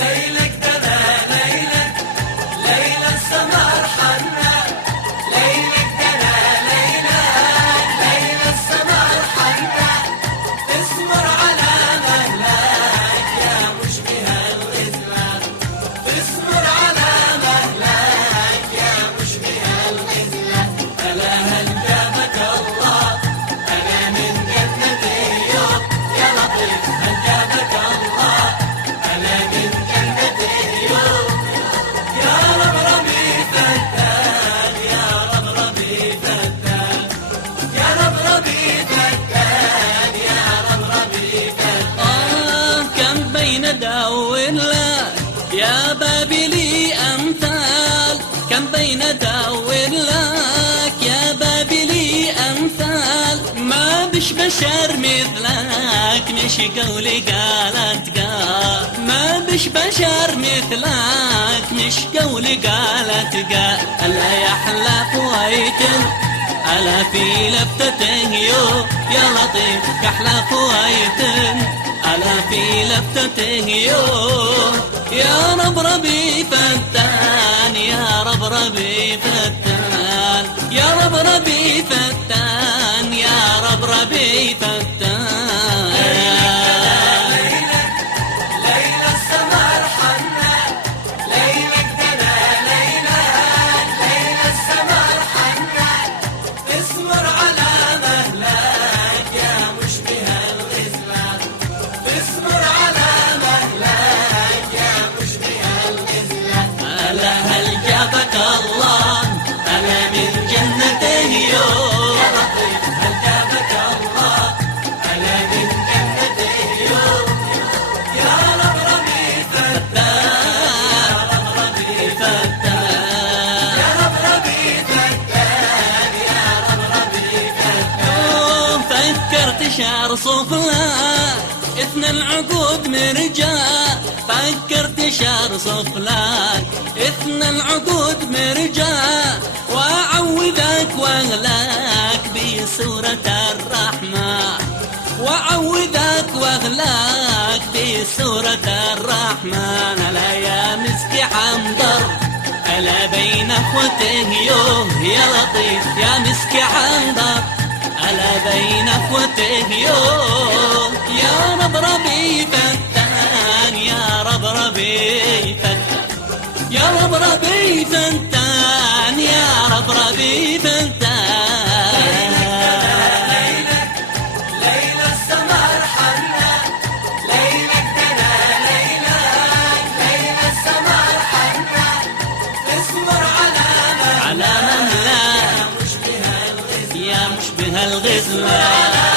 ليلك دنا ليلك، ليلى السمر حنا، ليلك دنا ليلك، ليلى السمر حنا، تسمر على مهلك يا مشبه الغزلان، تسمر على مهلك يا مشبه الغزلان. ألا هل جابك الله أنا من جنة يوم يا لطيف، هل جابك الله أنا من جنة يوم يا ربربي فتان، يا ربربي فتان، يا ربربي فتان، يا ربربي فتان. كم بين دور لك يا بابي لي أمثال، كم بين دور لك يا بابي لي أمثال، ما بش بشر مثلك مش قولي قالت قال، ما بش بشر مثلك مش قولي قالت قال. ألا يحلى فويتن ألا في لفتته يا لطيف كحلى فويتن، ألا في لفتته يا ربربي فتان، يا ربربي فتان، يا ربربي فتان، يا ربربي فتان. ليلى السمر حنا، ليلك دنا ليلك، ليلى السمر حنا، تسمر على مهلك يا مشبه الغزلان، تسمر على مهلك يا مشبه الغزلان. ألا هل جابك الله أنا من جنته يا لطيف هل جابك الله أنا من جنة يوم يا ربربي فتان، يا ربربي فتان. يا ربربي فتان، يا ربربي فتان. فكرت شهر صفلان اثنى العقود مرجان، فكرت شهر صفلان اثنى العقود مرجان، وأعوذك واغلاك بسورة الرحمن، وأعوذك واغلاك بسورة الرحمن. ألا يا مسكي حنظر ألا بين اخوته يا لطيف يا مسكي حنظر ألا بين اخوته يا ربربي فتان، يا ربربي فتان، يا ربربي فتان، يا ربربي فتان. ليلى السمر حنا، ليلك دنا ليلك، ليلى السمر حنا، تسمر على على مهلك مهلك يا مشبه الغزلان، يا مشبه الغزلان.